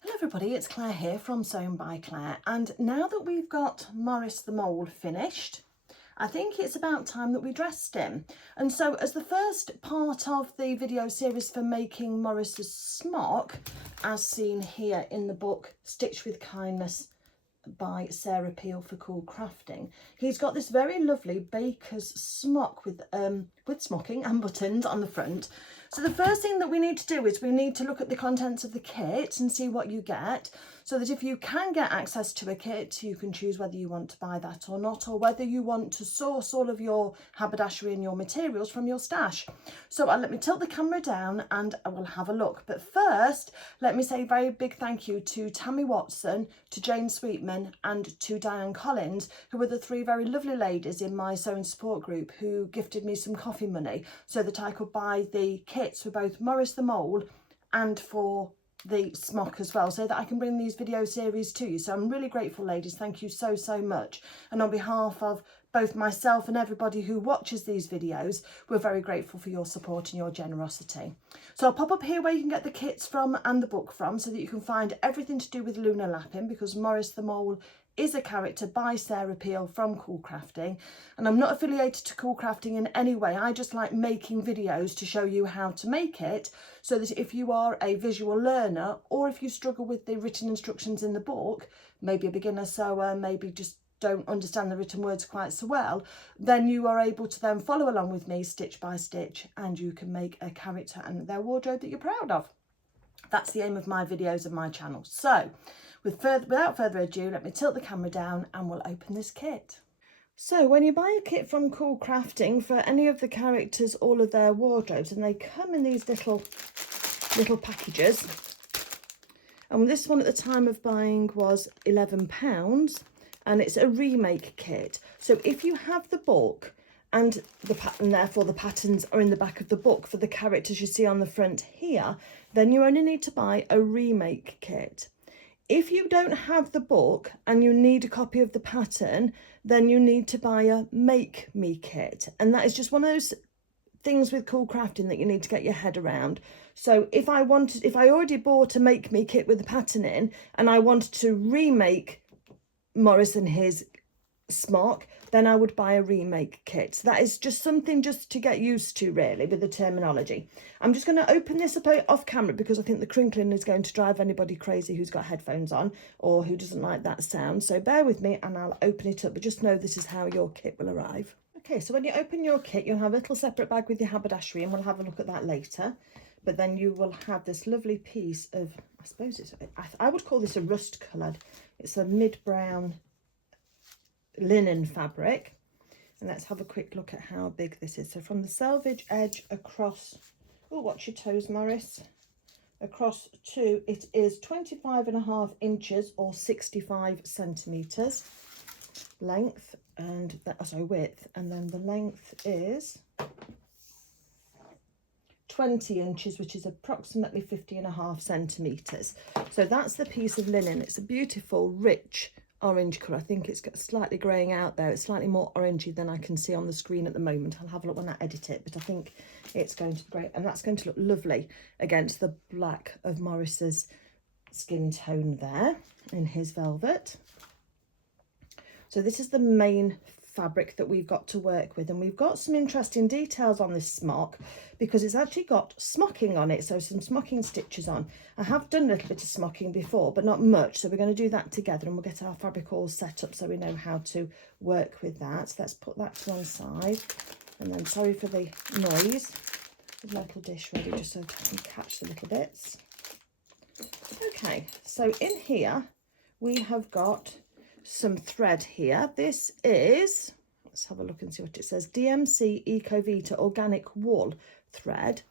Hello everybody, it's Claire here from Sewn by Claire, and now that we've got Maurice the mole finished, I think it's about time that we dressed him. And so as the first part of the video series for making Maurice's smock, as seen here in the book Stitched with Kindness by Sarah Peel for Cool Crafting, he's got this very lovely baker's smock with smocking and buttons on the front. So the first thing that we need to do is we need to look at the contents of the kit and see what you get, so that if you can get access to a kit, you can choose whether you want to buy that or not, or whether you want to source all of your haberdashery and your materials from your stash. So let me tilt the camera down and I will have a look. But first, let me say a very big thank you to Tammy Watson, to Jane Sweetman and to Diane Collins, who were the three very lovely ladies in my sewing support group who gifted me some coffee money so that I could buy the kits for both Maurice the mole and for the smock as well, so that I can bring these video series to you. So I'm really grateful, ladies. Thank you so much. And on behalf of both myself and everybody who watches these videos, we're very grateful for your support and your generosity. So I'll pop up here where you can get the kits from and the book from, so that you can find everything to do with Lunar Lapin, because Maurice the mole is a character by Sarah Peel from Cool Crafting, and I'm not affiliated to Cool Crafting in any way. I just like making videos to show you how to make it, so that if you are a visual learner, or if you struggle with the written instructions in the book, maybe a beginner sewer, maybe just don't understand the written words quite so well, then you are able to then follow along with me stitch by stitch, and you can make a character and their wardrobe that you're proud of. That's the aim of my videos and my channel. So without further ado, let me tilt the camera down and we'll open this kit. So when you buy a kit from Cool Crafting for any of the characters, all of their wardrobes, and they come in these little packages, and this one at the time of buying was £11, and it's a remake kit. So if you have the book and the pattern, therefore the patterns are in the back of the book for the characters you see on the front here, then you only need to buy a remake kit. If you don't have the book and you need a copy of the pattern, then you need to buy a make me kit. And that is just one of those things with Cool Crafting that you need to get your head around. So if I already bought a make me kit with the pattern in, and I wanted to remake Maurice and his smock, then I would buy a remake kit. So that is just something just to get used to, really, with the terminology. I'm just going to open this up off camera because I think the crinkling is going to drive anybody crazy who's got headphones on or who doesn't like that sound. So bear with me and I'll open it up, but just know this is how your kit will arrive. Okay, so when you open your kit, you'll have a little separate bag with your haberdashery, and we'll have a look at that later. But then you will have this lovely piece of, I suppose it's, I would call this a rust coloured. It's a mid-brown linen fabric, and let's have a quick look at how big this is. So from the selvage edge across, oh, watch your toes, Maurice, across to, it is 25.5 inches or 65 centimeters length, and width, and then the length is 20 inches, which is approximately 50.5 centimeters. So that's the piece of linen. It's a beautiful rich orange colour. I think it's got slightly greying out there. It's slightly more orangey than I can see on the screen at the moment. I'll have a look when I edit it, but I think it's going to be great, and that's going to look lovely against the black of Maurice's skin tone there in his velvet. So this is the main fabric that we've got to work with, and we've got some interesting details on this smock because it's actually got smocking on it, so some smocking stitches on. I have done a little bit of smocking before, but not much, so we're going to do that together, and we'll get our fabric all set up so we know how to work with that. So let's put that to one side, and then sorry for the noise, with my little dish ready just so I can catch the little bits. Okay, so in here we have got some thread here. This is, let's have a look and see what it says, DMC Ecovita organic wool thread,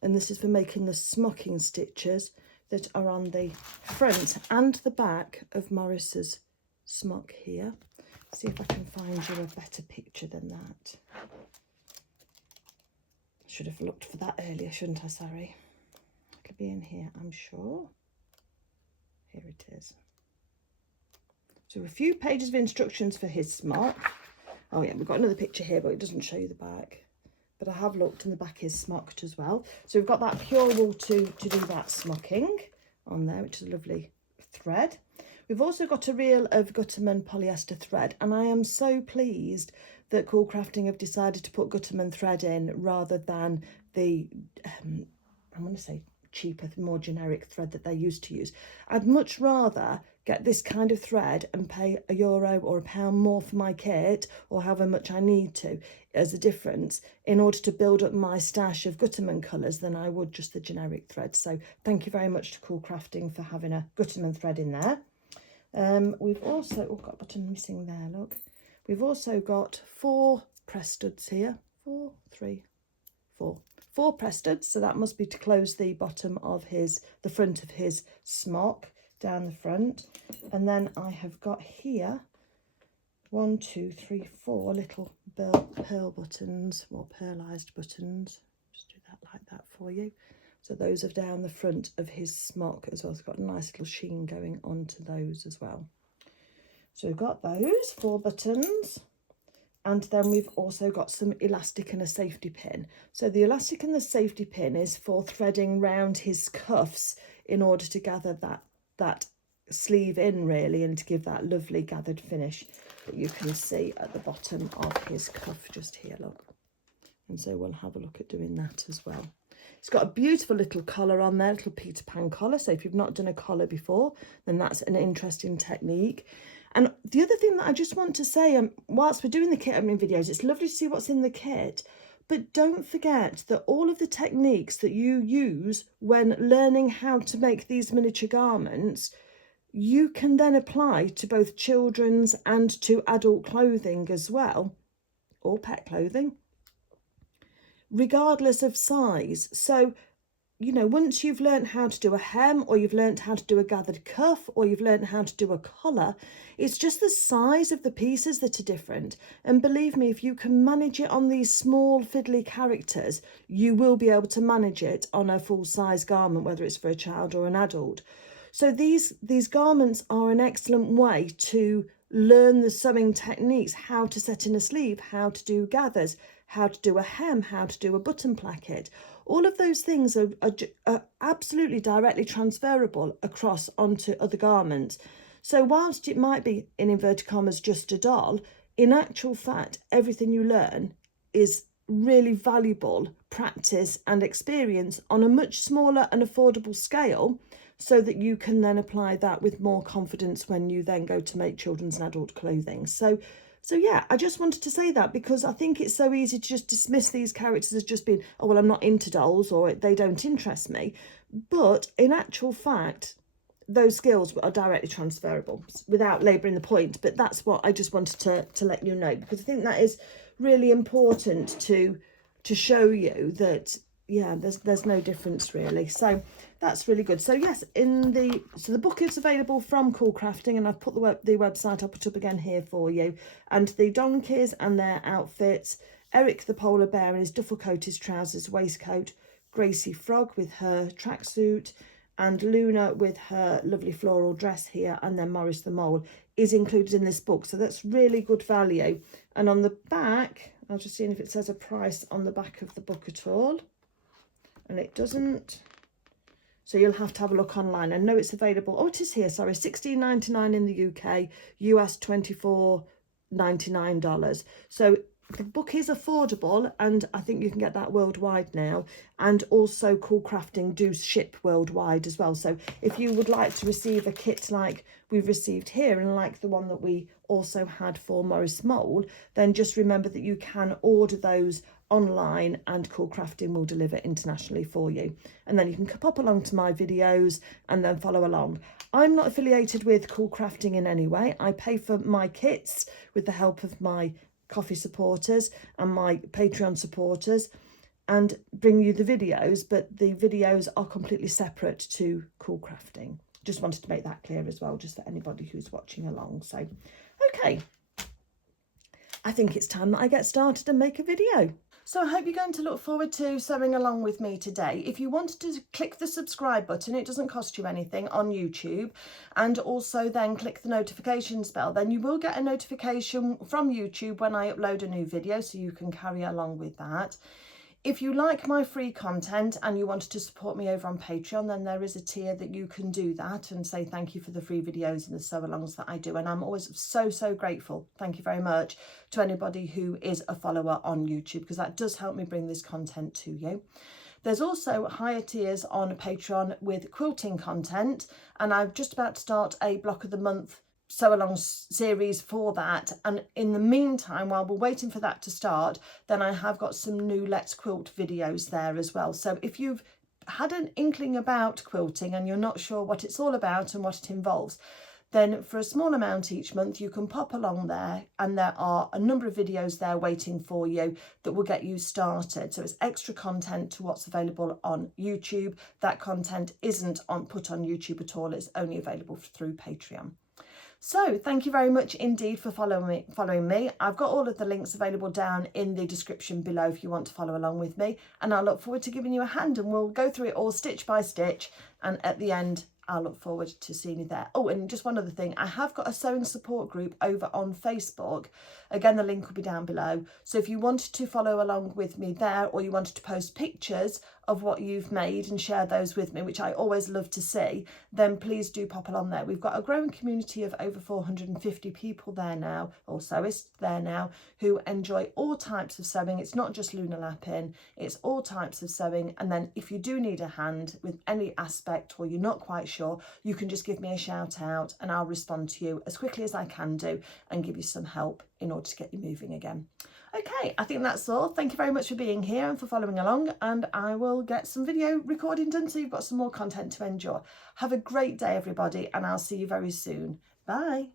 and this is for making the smocking stitches that are on the front and the back of Maurice's smock here. See if I can find you a better picture than that. I should have looked for that earlier, shouldn't I? Sorry. It'll be in here, I'm sure. Here it is. So a few pages of instructions for his smock. Oh yeah, we've got another picture here, but it doesn't show you the back. But I have looked, and the back is smocked as well. So we've got that pure wool to do that smocking. on there, which is a lovely thread. We've also got a reel of Gutterman polyester thread, and I am so pleased that Cool Crafting have decided to put Gutterman thread in rather than the, I want to say cheaper, more generic thread that they used to use. I'd much rather get this kind of thread and pay €1 or £1 more for my kit, or however much I need to as a difference, in order to build up my stash of Gutterman colours than I would just the generic thread. So thank you very much to Cool Crafting for having a Gutterman thread in there. We've also got a button missing there, look. We've also got 4 press studs here. 4 press studs, so that must be to close the bottom of the front of his smock down the front. And then I have got here 1, 2, 3, 4 little pearl buttons, or pearlised buttons. Just do that like that for you. So those are down the front of his smock as well. It's got a nice little sheen going onto those as well. So we've got those 4 buttons. And then we've also got some elastic and a safety pin. So the elastic and the safety pin is for threading round his cuffs in order to gather that sleeve in, really, and to give that lovely gathered finish that you can see at the bottom of his cuff just here, look. And so we'll have a look at doing that as well. It's got a beautiful little collar on there, little Peter Pan collar. So if you've not done a collar before, then that's an interesting technique. And the other thing that I just want to say, whilst we're doing the kit opening videos, it's lovely to see what's in the kit, but don't forget that all of the techniques that you use when learning how to make these miniature garments, you can then apply to both children's and to adult clothing as well, or pet clothing, regardless of size. So, you know, once you've learned how to do a hem, or you've learned how to do a gathered cuff, or you've learned how to do a collar, it's just the size of the pieces that are different. And believe me, if you can manage it on these small fiddly characters, you will be able to manage it on a full-size garment, whether it's for a child or an adult. So these garments are an excellent way to learn the sewing techniques, how to set in a sleeve, how to do gathers, how to do a hem, how to do a button placket. All of those things are absolutely directly transferable across onto other garments. So whilst it might be, in inverted commas, just a doll, in actual fact, everything you learn is really valuable practice and experience on a much smaller and affordable scale, so that you can then apply that with more confidence when you then go to make children's and adult clothing. So yeah, I just wanted to say that, because I think it's so easy to just dismiss these characters as just being, oh, well, I'm not into dolls, or they don't interest me. But in actual fact, those skills are directly transferable, without labouring the point. But that's what I just wanted to let you know, because I think that is really important to show you that, yeah, there's no difference really. So that's really good. So yes, the book is available from Cool Crafting, and I've put the website, I'll put up again here for you, and the donkeys and their outfits: Eric the polar bear in his duffel coat, his trousers, waistcoat, Gracie Frog with her tracksuit, and Luna with her lovely floral dress here, and then Maurice the mole is included in this book. So that's really good value. And on the back, I'll just see if it says a price on the back of the book at all. And it doesn't, so you'll have to have a look online. I know it's available, oh, it is here, sorry, $16.99 in the UK, US $24.99. So the book is affordable, and I think you can get that worldwide now. And also Cool Crafting do ship worldwide as well. So if you would like to receive a kit like we've received here, and like the one that we also had for Maurice Mole, then just remember that you can order those online, and Cool Crafting will deliver internationally for you. And then you can pop along to my videos and then follow along. I'm not affiliated with Cool Crafting in any way. I pay for my kits with the help of my Coffee supporters and my Patreon supporters, and bring you the videos, but the videos are completely separate to Cool Crafting. Just wanted to make that clear as well, just for anybody who's watching along. So okay, I think it's time that I get started and make a video. So I hope you're going to look forward to sewing along with me today. If you wanted to click the subscribe button, it doesn't cost you anything on YouTube, and also then click the notifications bell, then you will get a notification from YouTube when I upload a new video, so you can carry along with that. If you like my free content and you wanted to support me over on Patreon, then there is a tier that you can do that and say thank you for the free videos and the sew-alongs that I do. And I'm always so grateful. Thank you very much to anybody who is a follower on YouTube, because that does help me bring this content to you. There's also higher tiers on Patreon with quilting content, and I'm just about to start a block of the month sew along series for that. And in the meantime, while we're waiting for that to start, then I have got some new Let's Quilt videos there as well. So if you've had an inkling about quilting and you're not sure what it's all about and what it involves, then for a small amount each month you can pop along there, and there are a number of videos there waiting for you that will get you started. So it's extra content to what's available on YouTube. That content isn't put on YouTube at all. It's only available through Patreon. So thank you very much indeed for following me. I've got all of the links available down in the description below if you want to follow along with me, and I look forward to giving you a hand, and we'll go through it all stitch by stitch, and at the end I look forward to seeing you there. Oh, and just one other thing, I have got a sewing support group over on Facebook. Again, the link will be down below. So if you wanted to follow along with me there, or you wanted to post pictures of what you've made and share those with me, which I always love to see, then please do pop along there. We've got a growing community of over 450 people there now, or sewists there now, who enjoy all types of sewing. It's not just Lunar Lapin, it's all types of sewing. And then if you do need a hand with any aspect, or you're not quite sure, you can just give me a shout out and I'll respond to you as quickly as I can do and give you some help in order to get you moving again. Okay, I think that's all. Thank you very much for being here and for following along, and I will get some video recording done so you've got some more content to enjoy. Have a great day, everybody, and I'll see you very soon. Bye.